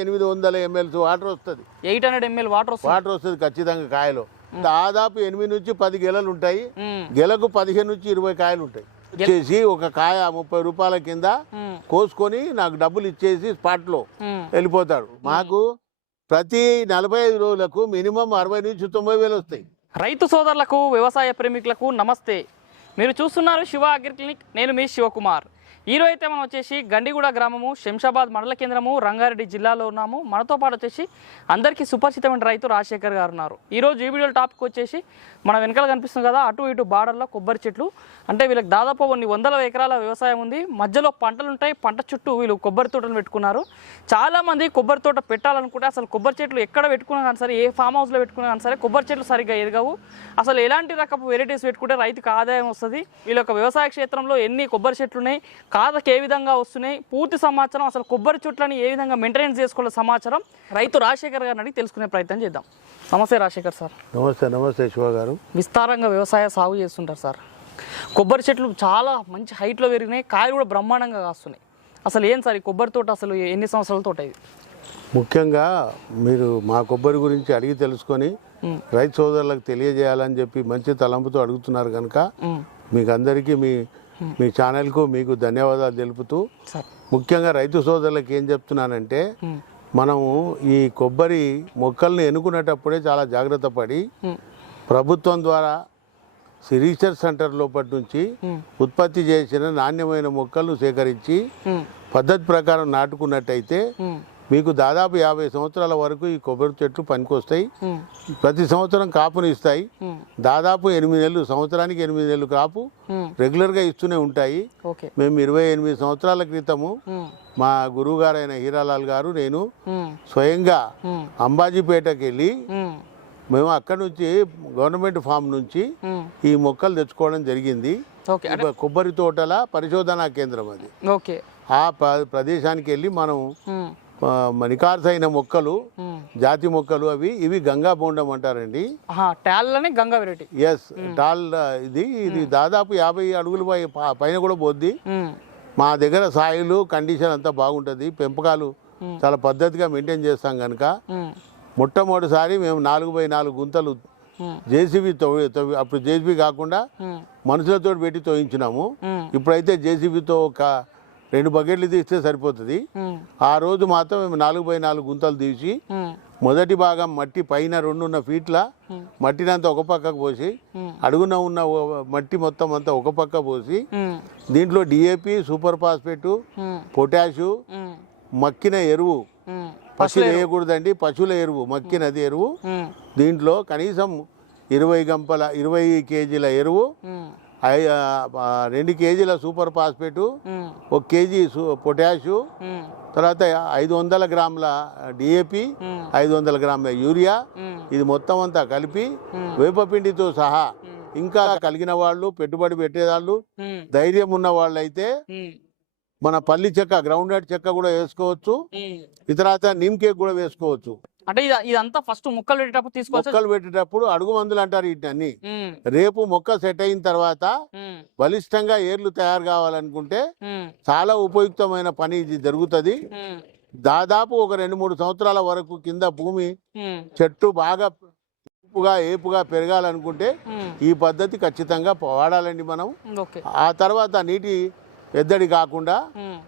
800 ml water వస్తుంది. 800 ml water వస్తుంది ఖచ్చితంగా కాయలో. దాదాపు 8 నుంచి 10 గెలలు ఉంటాయి. గెలకు 15 నుంచి 20 కాయలు ఉంటాయి. ఇచ్చేసి ఒక కాయ 30 రూపాయల కింద కోసుకొని నాకు డబ్బులు ఇచ్చేసి స్పాట్ లో వెళ్ళిపోతాడు. మాకు ప్రతి 45 రోజులకు మినిమం 60 నుంచి 90 వేలు వస్తాయి. రైతు సోదరులకు వ్యవసాయ ప్రేమికులకు నమస్తే. మీరు చూస్తున్నారు శివ అగ్రి క్లినిక్. నేను మీ శివకుమార్. ఈరోజు అయితే మనం వచ్చేసి గండిగూడ గ్రామము, శంషాబాద్ మండల కేంద్రము, రంగారెడ్డి జిల్లాలో ఉన్నాము. మనతో పాటు వచ్చేసి అందరికీ సుపరిచితమైన రైతు రాజశేఖర్ గారు ఉన్నారు. ఈరోజు ఈ వీడియో టాపిక్ వచ్చేసి మన వెనకాల కనిపిస్తుంది కదా, అటు ఇటు బార్డర్లో కొబ్బరి చెట్లు. అంటే వీళ్ళకి దాదాపు కొన్ని వందల ఎకరాల వ్యవసాయం ఉంది. మధ్యలో పంటలు ఉంటాయి. పంట చుట్టూ వీళ్ళు కొబ్బరి తోటలు పెట్టుకున్నారు. చాలామంది కొబ్బరి తోట పెట్టాలనుకుంటే అసలు కొబ్బరి చెట్లు ఎక్కడ పెట్టుకున్నా కానీ సరే, ఏ ఫామ్ హౌస్లో పెట్టుకున్నా కానీ సరే కొబ్బరి చెట్లు సరిగ్గా ఎదగవు. అసలు ఎలాంటి రకపు వెరైటీస్ పెట్టుకుంటే రైతుకు ఆదాయం వస్తుంది, వీళ్ళ యొక్క వ్యవసాయ క్షేత్రంలో ఎన్ని కొబ్బరి చెట్లు ఉన్నాయి, కాదకి ఏ విధంగా వస్తున్నాయి, పూర్తి సమాచారం, అసలు కొబ్బరి చెట్లని ఏ విధంగా మెయింటెనెన్స్ చేసుకోవాల సమాచారం రైతు రాజశేఖర్ గారిని అడిగి తెలుసుకునే ప్రయత్నం చేద్దాం. నమస్తే రాజశేఖర్ సార్. నమస్తే శివ గారు. విస్తారంగా వ్యవసాయ సాగు చేస్తుంటారు సార్. కొబ్బరి చెట్లు చాలా మంచి హైట్లో పెరిగినాయి, కాయలు కూడా బ్రహ్మాండంగా కాస్తున్నాయి. అసలు ఏం సార్ ఈ కొబ్బరి తోట అసలు ఎన్ని సంవత్సరాల తోట ఇది? ముఖ్యంగా మీరు మా కొబ్బరి గురించి అడిగి తెలుసుకొని రైతు సోదరులకు తెలియజేయాలని చెప్పి మంచి తలంపుతో అడుగుతున్నారు కనుక మీకు అందరికీ మీ ఛానల్కు మీకు ధన్యవాదాలు తెలుపుతూ, ముఖ్యంగా రైతు సోదరులకు ఏం చెప్తున్నానంటే, మనము ఈ కొబ్బరి మొక్కల్ని ఎన్నుకునేటప్పుడే చాలా జాగ్రత్త పడి ప్రభుత్వం ద్వారా రీసెర్చ్ సెంటర్ లోపటి నుంచి ఉత్పత్తి చేసిన నాణ్యమైన మొక్కలను సేకరించి పద్ధతి ప్రకారం నాటుకున్నట్టయితే మీకు దాదాపు 50 సంవత్సరాల వరకు ఈ కొబ్బరి చెట్లు పనికొస్తాయి. ప్రతి సంవత్సరం కాపుని ఇస్తాయి. దాదాపు 8 నెలలు, సంవత్సరానికి 8 నెలలు కాపు రెగ్యులర్గా ఇస్తూనే ఉంటాయి. మేము 28 సంవత్సరాల క్రితము మా గురువు గారైన హీరాలాల్ గారు, నేను స్వయంగా అంబాజీపేటకి వెళ్ళి మేము అక్కడ నుంచి గవర్నమెంట్ ఫామ్ నుంచి ఈ మొక్కలు తెచ్చుకోవడం జరిగింది. కొబ్బరి తోటల పరిశోధనా కేంద్రం అది. ఆ ప్రదేశానికి వెళ్ళి మనం నికార్సైన మొక్కలు, జాతి మొక్కలు ఇవి గంగా బోండం అంటారండి. గంగా వెరైటీ. Yes, tall. ఇది దాదాపు 50 అడుగుల పైన కూడా పోద్ది. మా దగ్గర సాయిలు కండిషన్ అంతా బాగుంటుంది. పెంపకాలు చాలా పద్ధతిగా మెయింటైన్ చేస్తాం కనుక మొట్టమొదటిసారి మేము 4x4 గుంతలు జేసీబీ అప్పుడు జేసీబీ కాకుండా మనుషులతో పెట్టి తోయించినాము. ఇప్పుడైతే జేసీబీతో ఒక 2 బకెట్లు తీస్తే సరిపోతుంది. ఆ రోజు మాత్రం మేము 4x4 గుంతలు తీసి మొదటి భాగం మట్టి పైన 2 ఫీట్ల మట్టినంతా ఒక పక్కకు పోసి, అడుగున ఉన్న మట్టి మొత్తం అంతా ఒక పక్క పోసి, దీంట్లో DAP, super phosphate, potash, Makkina ఎరువు, పశువులు వేయకూడదండి, పశువుల ఎరువు, మక్కినది ఎరువు, దీంట్లో కనీసం 20 కేజీల ఎరువు, 2 కేజీల సూపర్ ఫాస్ఫేట్, 1 కేజీ పొటాషు, తర్వాత 500 గ్రాముల డిఏపి, 500 గ్రాముల యూరియా, ఇది మొత్తం అంతా కలిపి వేపపిండితో సహా, ఇంకా కలిగిన వాళ్ళు, పెట్టుబడి పెట్టేవాళ్ళు, ధైర్యం ఉన్న వాళ్ళు అయితే మన పల్లి చెక్క, గ్రౌండ్ నట్ చెక్క కూడా వేసుకోవచ్చు. తర్వాత నిమ్ కేక్ కూడా వేసుకోవచ్చు. అంటే ఇదంతా ఫస్ట్ మొక్కలు పెట్టేటప్పుడు తీసుకోవచ్చు. మొక్కలు పెట్టేటప్పుడు అడుగు మందులు అంటారు వీటిని. రేపు మొక్క సెట్ అయిన తర్వాత బలిష్టంగా ఏర్లు తయారు కావాలనుకుంటే చాలా ఉపయుక్తమైన పని ఇది జరుగుతుంది. దాదాపు ఒక 2-3 సంవత్సరాల వరకు కింద భూమి చెట్టు బాగా ఏపుగా పెరగాలనుకుంటే ఈ పద్ధతి ఖచ్చితంగా వాడాలండి మనం. ఆ తర్వాత నీటి ఎద్దడి కాకుండా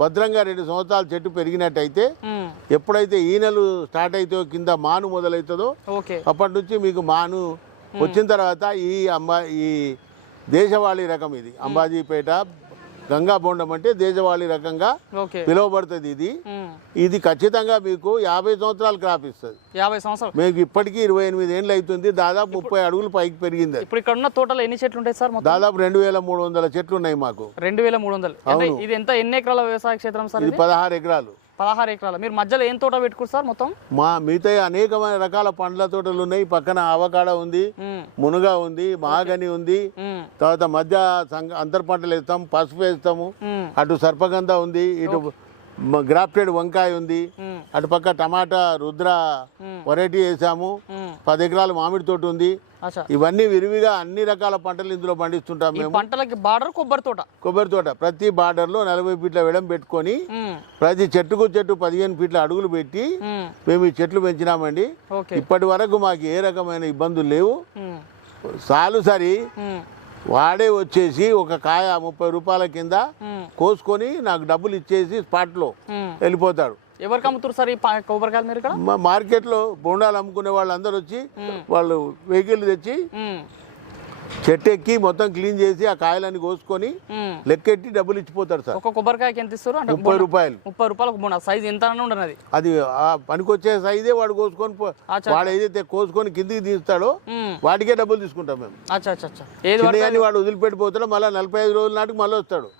భద్రంగా 2 సంవత్సరాలు చెట్టు పెరిగినట్టయితే ఎప్పుడైతే ఈనెలు స్టార్ట్ అవుతాయో, కింద మాను మొదలవుతుందో, అప్పటి నుంచి మీకు మాను వచ్చిన తర్వాత ఈ దేశవాళీ రకం, ఇది అంబాజీపేట గంగా బోండం అంటే దేశవాళీ రకంగా పిలువబడుతుంది. ఇది ఖచ్చితంగా మీకు 50 సంవత్సరాలు క్రాప్ ఇస్తుంది. 50 సంవత్సరాలు మీకు ఇప్పటికీ 28 ఏళ్ళు అవుతుంది. దాదాపు 30 అడుగులు పైకి పెరిగింది. ఇప్పుడు ఇక్కడ ఉన్న తోటలో ఎన్ని చెట్లు ఉంటాయి సార్? దాదాపు 2300 చెట్లు ఉన్నాయి మాకు. 2300. ఇది ఎంత, ఎన్ని ఎకరాల వ్యవసాయ క్షేత్రం సార్? ఇది 16 ఎకరాలు. 16 ఎకరాలు. మీరు మధ్యలో ఏం తోట పెట్టుకోరు సార్? మొత్తం మిగతా అనేకమైన రకాల పండ్ల తోటలు ఉన్నాయి. పక్కన అవకాడ ఉంది, మునుగ ఉంది, మహాగని ఉంది. తర్వాత మధ్య అంతర్ పంటలు వేస్తాము, పసుపు వేస్తాము. అటు సర్పగంధ ఉంది, ఇటు గ్రాఫ్టెడ్ వంకాయ ఉంది, అటుపక్క టమాటా రుద్ర వెరైటీ వేసాము, 10 ఎకరాల మామిడి తోట ఉంది. ఇవన్నీ విరివిగా అన్ని రకాల పంటలు ఇందులో పండిస్తుంటాం మేము. పంటలకి బార్డర్ కొబ్బరి తోట ప్రతి బార్డర్ లో 40 ఫీట్ల వెడం పెట్టుకొని ప్రతి చెట్టుకు చెట్టు 15 ఫీట్ల అడుగులు పెట్టి మేము ఈ చెట్లు పెంచినామండి. ఇప్పటి వరకు మాకు ఏ రకమైన ఇబ్బందులు లేవు. సాలు సరి వాడే వచ్చేసి ఒక కాయ 30 రూపాయల కింద కోసుకొని నాకు డబ్బులు ఇచ్చేసి స్పాట్ లో వెళ్ళిపోతాడు. ఎవరికి అమ్ముతారు సార్ ఈ కొబ్బరికాయలు మీరు ఇక్కడ? మార్కెట్ లో బోండాలు అమ్ముకునే వాళ్ళందరూ వచ్చి వాళ్ళు వెహికల్ తెచ్చి చెట్టు ఎక్కి మొత్తం క్లీన్ చేసి ఆ కాయలన్నీ కోసుకొని లెక్కెట్టి డబ్బులు ఇచ్చిపోతారు సార్. ఒక కొబ్బరికాయకి ఎంత ఇస్తారు? 30 రూపాయలు. 30 రూపాయలు సైజ్ ఎంత ఉండదు, అది ఆ పనికొచ్చే సైజే వాడు కోసుకొని వాడు ఏదైతే కోసుకొని కిందికి తీస్తాడో వాటికే డబ్బులు తీసుకుంటాం మేము. వాడు వదిలిపెట్టిపోతాడో మళ్ళీ 45 రోజుల నాటికి మళ్ళీ వస్తాడు.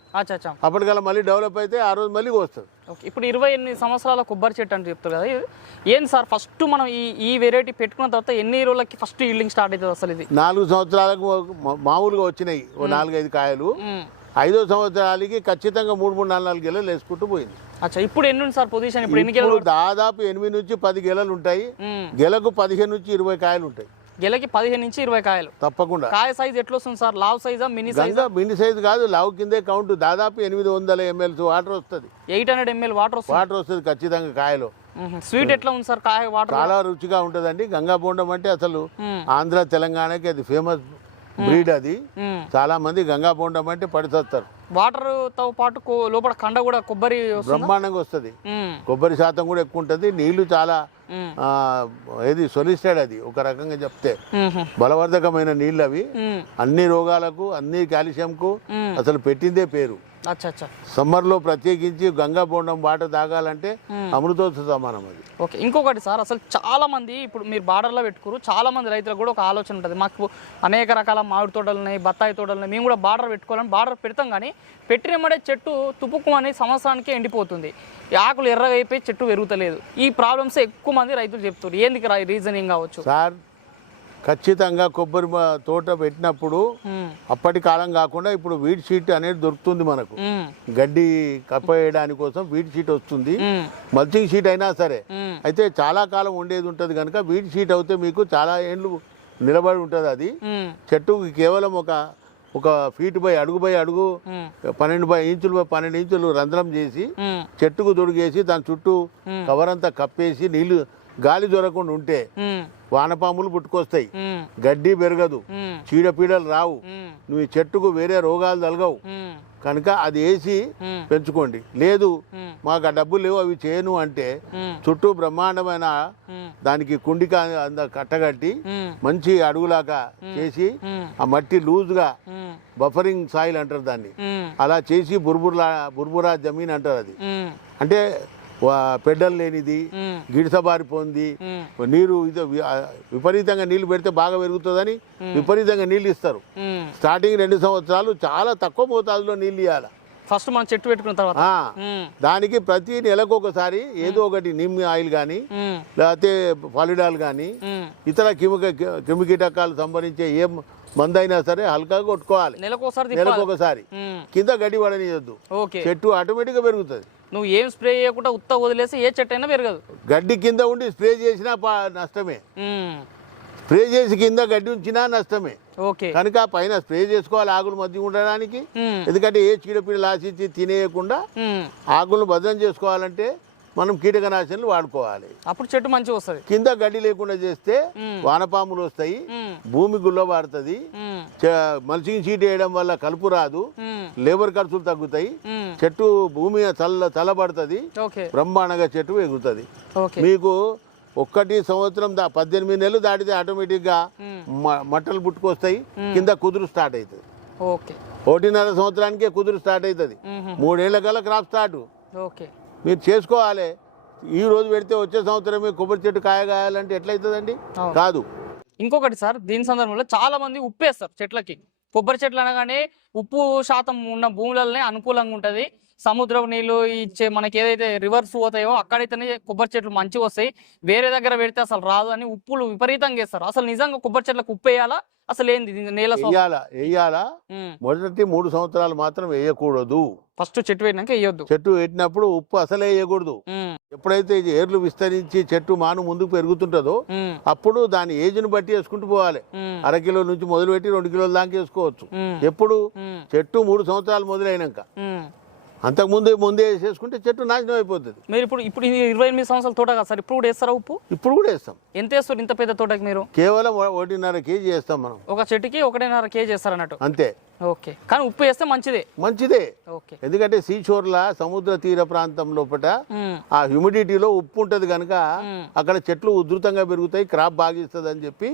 అప్పటికల్లా మళ్ళీ డెవలప్ అయితే ఆ రోజు మళ్ళీ వస్తాడు. ఇప్పుడు 28 సంవత్సరాల కొబ్బరి చెట్టు అని చెప్తారు కదా, ఏంటి సార్ ఫస్ట్ మనం ఈ వెరైటీ పెట్టుకున్న తర్వాత ఎన్ని రోజులకి ఫస్ట్ ఈల్డింగ్ స్టార్ట్ అవుతుంది అసలు? ఇది 4 సంవత్సరాలకు మామూలుగా వచ్చినాయి 4-5 కాయలు. 5వ సంవత్సరాలకి ఖచ్చితంగా 3-4 గెలలు వేసుకుంటూ పోయింది. ఇప్పుడు ఎన్ని ఉంది సార్ పొజిషన్? ఇప్పుడు ఎన్ని గెలలు? దాదాపు 8 నుంచి 10 గెలలు ఉంటాయి. గెలకు 15 నుంచి 20 కాయలు ఉంటాయి. గెలకి 15 నుంచి 20 కాయలు తప్పకుండా. కాయ సైజ్ ఎట్లా వస్తుంది సార్? లావ్ సైజా మినీ సైజా? మినీ సైజ్ కాదు, లావ్ కిందే కౌంట్. దాదాపు 800 ml వాటర్ వస్తుంది. 800 ml వాటర్ వస్తుంది ఖచ్చితంగా కాయలో. స్వీట్ ఎట్లా ఉంది సార్ కాయ? వాటర్ చాలా రుచిగా ఉంటదండి. గంగా బోండం అంటే అసలు ఆంధ్ర తెలంగాణకి అది ఫేమస్ బ్రీడ్. అది చాలా మంది గంగా బోండం అంటే పడిచేస్తారు. వాటర్ తో పాటు లోపల కండ కూడా కొబ్బరి బ్రహ్మాండంగా వస్తుంది. కొబ్బరి శాతం కూడా ఎక్కువ ఉంటది. నీళ్లు చాలా ఏది సొలిస్టెడ్, అది ఒక రకంగా చెప్తే బలవర్ధకమైన నీళ్ళు అవి. అన్ని రోగాలకు అన్ని కాల్షియంకు అసలు పెట్టిందే పేరు. సమ్మర్ లో ప్రత్యేకించి గంగా బోండం వాటర్ తాగాలంటే అమృతోత్సవ సమానం అది. ఓకే, ఇంకొకటి సార్, అసలు చాలా మంది ఇప్పుడు మీరు బార్డర్లో పెట్టుకోరు, చాలా మంది రైతులకు కూడా ఒక ఆలోచన ఉంటుంది, మాకు అనేక రకాల మామిడి తోటలు ఉన్నాయి, బత్తాయి తోటలు ఉన్నాయి, మేము కూడా బార్డర్ పెట్టుకోవాలని బార్డర్ పెడతాం. కానీ పెట్టినమ్మడే చెట్టు తుపుక్కుమని సంవత్సరానికి ఎండిపోతుంది, ఆకులు ఎర్రగా అయిపోయి చెట్టు పెరుగుతలేదు. ఈ ప్రాబ్లమ్స్ ఎక్కువ మంది రైతులు చెప్తారు. ఏందుకు రీజనింగ్ కావచ్చు సార్? ఖచ్చితంగా కొబ్బరి తోట పెట్టినప్పుడు అప్పటి కాలం కాకుండా ఇప్పుడు వీడ్ షీట్ అనేది దొరుకుతుంది మనకు. గడ్డి కప్పేయడానికి కోసం వీడ్ షీట్ వస్తుంది. మల్చింగ్ షీట్ అయినా సరే అయితే చాలా కాలం ఉండేది ఉంటుంది కనుక వీడ్ షీట్ అయితే మీకు చాలా ఏళ్ళు నిలబడి ఉంటుంది. అది చెట్టుకు కేవలం ఒక ఫీట్ బై అడుగు 12 ఇంచులు రంధ్రం చేసి చెట్టుకు దొడిగేసి దాని చుట్టూ కవర్ అంతా కప్పేసి నీళ్లు గాలి దొరకకుండా ఉంటే వానపాములు పుట్టుకొస్తాయి, గడ్డి పెరగదు, చీడపీడలు రావు, నువ్వు ఈ చెట్టుకు వేరే రోగాలు తలగవు. కనుక అది వేసి పెంచుకోండి. లేదు మాకు ఆ డబ్బులు లేవు అవి చేయను అంటే చుట్టూ బ్రహ్మాండమైన దానికి కుండిక కట్టగట్టి మంచి అడుగులాగా చేసి ఆ మట్టి లూజ్గా బఫరింగ్ సాయిల్ అంటారు దాన్ని, అలా చేసి బుర్బురా జమీన్ అంటారు. అది అంటే పెడ్డలు లేనిది, గిడిసబారిపోయింది, నీరు విపరీతంగా నీళ్లు పెడితే బాగా పెరుగుతుందని విపరీతంగా నీళ్ళు ఇస్తారు. స్టార్టింగ్ 2 సంవత్సరాలు చాలా తక్కువ మోతాదులో నీళ్ళు ఇవ్వాలి. ఫస్ట్ మనం చెట్టు పెట్టుకున్న తర్వాత దానికి ప్రతి నెలకు ఒకసారి ఏదో ఒకటి నిమ్మి ఆయిల్ కానీ లేకపోతే ఫాలిడాల్ కానీ ఇతర క్రిమికీటకాలు సంబంధించే ఏ మందైనా సరే హల్కాగా కొట్టుకోవాలి. నెలకొకసారి కింద గడ్డి పడనియొద్దు, చెట్టు ఆటోమేటిక్ గా పెరుగుతుంది. నువ్వు ఏం స్ప్రే చేయకుండా ఉత్త వదిలేసి ఏ చెట్టు అయినా పెరగదు. గడ్డి కింద ఉండి స్ప్రే చేసినా నష్టమే, స్ప్రే చేసి కింద గడ్డి ఉంచినా నష్టమే. కనుక పైన స్ప్రే చేసుకోవాలి ఆకులు మధ్య ఉండడానికి. ఎందుకంటే ఏ చీడపీడలు ఆశించి తినేయకుండా ఆకులను భద్రం చేసుకోవాలంటే మనం కీటకనాశనలు వాడుకోవాలి. అప్పుడు చెట్టు మంచిగా వస్తుంది. కింద గడ్డి లేకుండా చేస్తే వానపాములు వస్తాయి, భూమి గుల్లబారుతుంది, మల్చింగ్ షీట్ వేయడం వల్ల కలుపు రాదు, లేబర్ ఖర్చులు తగ్గుతాయి, చెట్టు భూమి చల్లబడుతుంది, బ్రహ్మాండంగా చెట్టు ఎగురుతుంది. మీకు 1 సంవత్సరం 18 నెలలు దాటితే ఆటోమేటిక్ గా మట్టలు పుట్టుకొస్తాయి, కింద కుదురు స్టార్ట్ అవుతుంది. 1.5 సంవత్సరానికే కుదురు స్టార్ట్ అవుతుంది. 3 ఏళ్ల కల్లా క్రాప్ స్టార్ట్. మీరు చేసుకోవాలి. ఈ రోజు పెడితే వచ్చే సంవత్సరమే కొబ్బరి చెట్టు కాయాలంటే ఎట్లయితుందండి? కాదు. ఇంకొకటి సార్, దీని సందర్భంలో చాలా మంది ఉప్పేస్తారు చెట్లకి. కొబ్బరి చెట్లు అనగానే ఉప్పు శాతం ఉన్న భూములనే అనుకూలంగా ఉంటుంది, సముద్రం నీళ్లు ఇచ్చే మనకి ఏదైతే రివర్స్ పోతాయో అక్కడైతేనే కొబ్బరి చెట్లు మంచిగా వస్తాయి, వేరే దగ్గర పెడితే అసలు రాదు అని ఉప్పులు విపరీతంగా వేస్తారు. అసలు నిజంగా కొబ్బరి చెట్లకు ఉప్పు వేయాలా, అసలు ఏంది ఇది నేల వేయాలా? మొదటి 3 సంవత్సరాలు మాత్రం వేయకూడదు. ఫస్ట్ చెట్టు పెట్టినాక వేయొద్దు. చెట్టు పెట్టినప్పుడు ఉప్పు అసలే వేయకూడదు. ఎప్పుడైతే ఏర్లు విస్తరించి చెట్టు మాను ముందుకు పెరుగుతుంటదో అప్పుడు దాని ఏజ్ను బట్టి వేసుకుంటూ పోవాలి. 1/2 కిలో నుంచి మొదలుపెట్టి 2 కిలోల దాకా వేసుకోవచ్చు. ఎప్పుడు చెట్టు 3 సంవత్సరాలు మొదలైనాక. అంతకు ముందే వేసేసుకుంటే చెట్టు నాశనం అయిపోతుంది. మీరు ఇప్పుడు 28 సంవత్సరాల తోట కదా సార్, ఇప్పుడు కూడా వేస్తారా ఉప్పు? ఇప్పుడు కూడా వేస్తాం. ఎంత వేస్తారు ఇంత పెద్ద తోటకి మీరు? కేవలం 1.5 కేజీ వేస్తాం మనం. ఒక చెట్టుకి 1.5 కేజీ వేస్తారు అన్నట్టు. అంతే. ఓకే, కానీ ఉప్పు వేస్తే మంచిదే. ఓకే. ఎందుకంటే సీషోర్ల సముద్ర తీర ప్రాంతం లోపల ఆ హ్యూమిడిటీలో ఉప్పు ఉంటది కనుక అక్కడ చెట్లు ఉధృతంగా పెరుగుతాయి, క్రాప్ బాగా ఇస్తుంది అని చెప్పి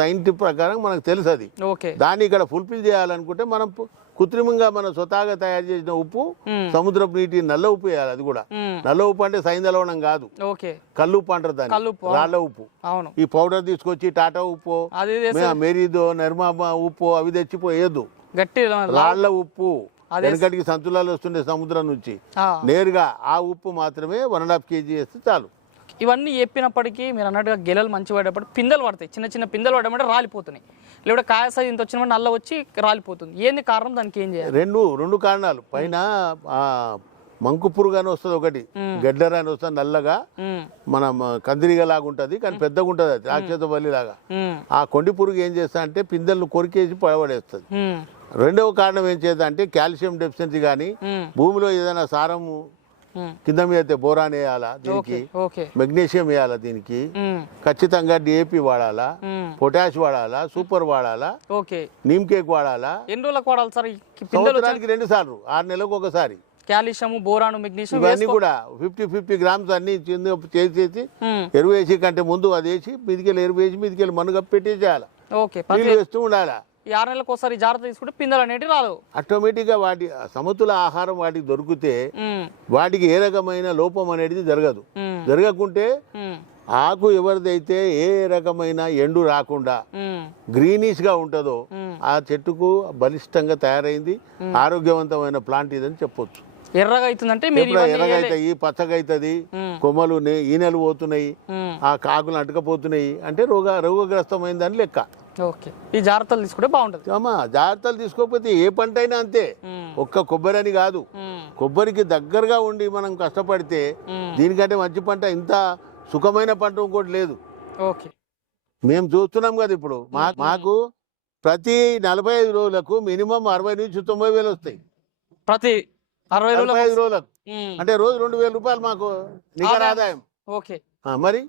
సైంటిఫిక్ ప్రకారం మనకు తెలుసు. అది దాన్ని ఇక్కడ ఫుల్ఫిల్ చేయాలనుకుంటే మనం కృత్రిమంగా మనం స్వతహాగా తయారు చేసిన ఉప్పు, సముద్రపు నీటి నల్ల ఉప్పు వేయాలి. అది కూడా నల్ల ఉప్పు అంటే సైంధలవనం కాదు, కల్లు ఉప్పు అంటారు దాన్ని, రాళ్ళ ఉప్పు. ఈ పౌడర్ తీసుకొచ్చి టాటా ఉప్పు, మెరీదో, నిర్మా ఉప్పు అవి తెచ్చిపోయేద్దు. రాళ్ల ఉప్పు వెనకటికి సంచులాలు వస్తుండే సముద్రం నుంచి నేరుగా ఆ ఉప్పు మాత్రమే 1.5 కేజీ వేస్తే చాలు. ఇవన్నీ చెప్పినప్పటికీ మీరు అన్నట్టుగా గెలలు మంచి పడేటప్పుడు పిందెలు పడతాయి, చిన్న పిందెలు పడమంటే రాలిపోతున్నాయి, లేకపోతే కాయ సైజు ఇంత వచ్చిన నల్ల వచ్చి రాలిపోతుంది. ఏంది కారణం? దానికి ఏం చేయాలి? రెండు కారణాలు. పైన మంకు పురుగు అని వస్తుంది, ఒకటి గడ్డర అని వస్తుంది నల్లగా, మన కందిరిగా లాగా ఉంటది కానీ పెద్దగా ఉంటది, అది రాక్షస బల్లి లాగా. ఆ కొండి పురుగు ఏం చేస్తా అంటే పిందెలను కొరికేసి పడబడేస్తుంది. రెండవ కారణం ఏం చేద్దాం అంటే కాల్షియం డెఫిషియన్సీ కానీ, భూమిలో ఏదైనా సారము కింద మీద బోరాన్ వేయాలా దీనికి, మెగ్నీషియం వేయాలా దీనికి, ఖచ్చితంగా డిఏపి వాడాలా, పొటాష్ వాడాలా, సూపర్ వాడాలా, నీమ్ కేక్ వాడాలా. ఎన్ని రోజులకు వాడాలి సార్? సంవత్సరానికి 2 సార్లు, 6 నెలలకు ఒకసారి. కాల్షియం, బోరాను, మెగ్నీషియం ఇవన్నీ కూడా 50 గ్రామ్స్ అన్ని చేసేసి ఎరువు వేసి కంటే ముందు అది వేసి మీదికెళ్ళి ఎరువు వేసి మీదికెళ్ళి మనుగ పెట్టేసేయాలి, నీళ్ళు వేస్తూ ఉండాలా. 6 నెలలకు ఒకసారి జాగ్రత్త తీసుకుంటే పిందెలు అనేవి రాదు. ఆటోమేటిక్ గా వాటి సమతుల ఆహారం వాటికి దొరికితే వాటికి ఏ రకమైన లోపం అనేది జరగదు. జరగకుంటే ఆకు ఎవరిదైతే ఏ రకమైన ఎండు రాకుండా గ్రీనిష్ గా ఉంటుందో ఆ చెట్టుకు బలిష్టంగా తయారైంది, ఆరోగ్యవంతమైన ప్లాంట్ ఇదని చెప్పొచ్చు. ఎర్రగా అవుతుందంటే ఎర్రగా అవుతాయి, పచ్చగా అవుతుంది, కొమ్మలు ఈనెలు పోతున్నాయి, ఆ కాకులు అంటుకపోతున్నాయి అంటే రోగగ్రస్తమైందని లెక్క. ఈ జాగ్రత్తలు తీసుకుంటే బాగుంటుంది. జాగ్రత్తలు తీసుకోకపోతే ఏ పంట అయినా అంతే, ఒక్క కొబ్బరి అని కాదు. కొబ్బరికి దగ్గరగా ఉండి మనం కష్టపడితే దీనికంటే మంచి పంట, ఇంత సుఖమైన పంట ఇంకోటి లేదు. మేము చూస్తున్నాం కదా ఇప్పుడు. మాకు ప్రతి 45 రోజులకు మినిమం 60 నుంచి 90 వేలు వస్తాయి. ప్రతి 45 రోజులకు అంటే రోజు 2,000 రూపాయలు మాకు నికర ఆదాయం. మరి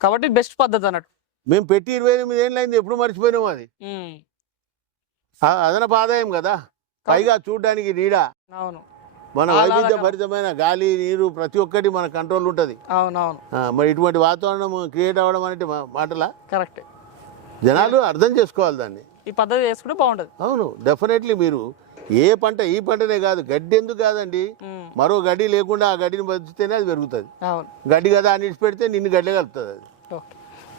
కాబట్టి బెస్ట్ పద్ధతి అన్నట్టు. మేము పెట్టి 28 ఏళ్ళు అయింది, ఎప్పుడు మర్చిపోయినాము. అది అదనపు ఆదాయం కదా, పైగా చూడడానికి నీడ, మన వైవిధ్యభరితమైన గాలి, నీరు ప్రతి ఒక్కటి మన కంట్రోల్ ఉంటది. మరి ఇటువంటి వాతావరణం క్రియేట్ అవ్వడం అంటే మాటలా? కరెక్ట్. జనాలు అర్థం చేసుకోవాలి దాన్ని. ఈ పద్ధతి చేసుకుంటే బాగుంటది. అవును, డెఫినెట్లీ. మీరు ఏ పంట, ఈ పంటనే కాదు, గడ్డి ఎందుకు కాదండి, మరో గడ్డి లేకుండా ఆ గడ్డిని బతికితేనే అది పెరుగుతుంది. గడ్డి కదా అని పెడితే నిన్ను గడ్డే కలుపుతుంది అది.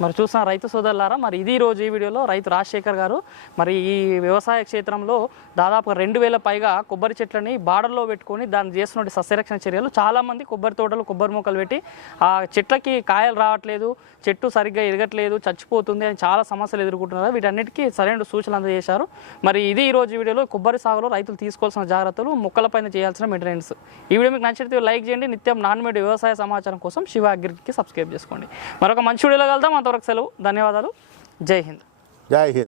మరి చూసిన రైతు సోదరులారా, మరి ఇది రోజు ఈ వీడియోలో రైతు రాజశేఖర్ గారు మరి ఈ వ్యవసాయ క్షేత్రంలో దాదాపుగా 2,000 పైగా కొబ్బరి చెట్లని బార్డర్లో పెట్టుకొని దాన్ని చేస్తున్న సస్యరక్షణ చర్యలు. చాలామంది కొబ్బరి తోటలు, కొబ్బరి మొక్కలు పెట్టి ఆ చెట్లకి కాయలు రావట్లేదు, చెట్టు సరిగ్గా ఎదగట్లేదు, చచ్చిపోతుంది అని చాలా సమస్యలు ఎదుర్కొంటున్నారు. వీటన్నిటికీ సరైన సూచనలు అందజేశారు. మరి ఇది ఈ రోజు వీడియోలో కొబ్బరి సాగులో రైతులు తీసుకోవాల్సిన జాగ్రత్తలు, మొక్కలపైన చేయాల్సిన మెయింటెనెన్స్. ఈ వీడియో మీకు నచ్చితే లైక్ చేయండి. నిత్యం నాన్-మేడ్ వ్యవసాయ సమాచారం కోసం శివ అగ్రికి సబ్స్క్రైబ్ చేసుకోండి. మరొక మంచి వీడియోలో కలుద్దాం. అంతవరకు సెలవు. ధన్యవాదాలు. జై హింద్. జై హింద్.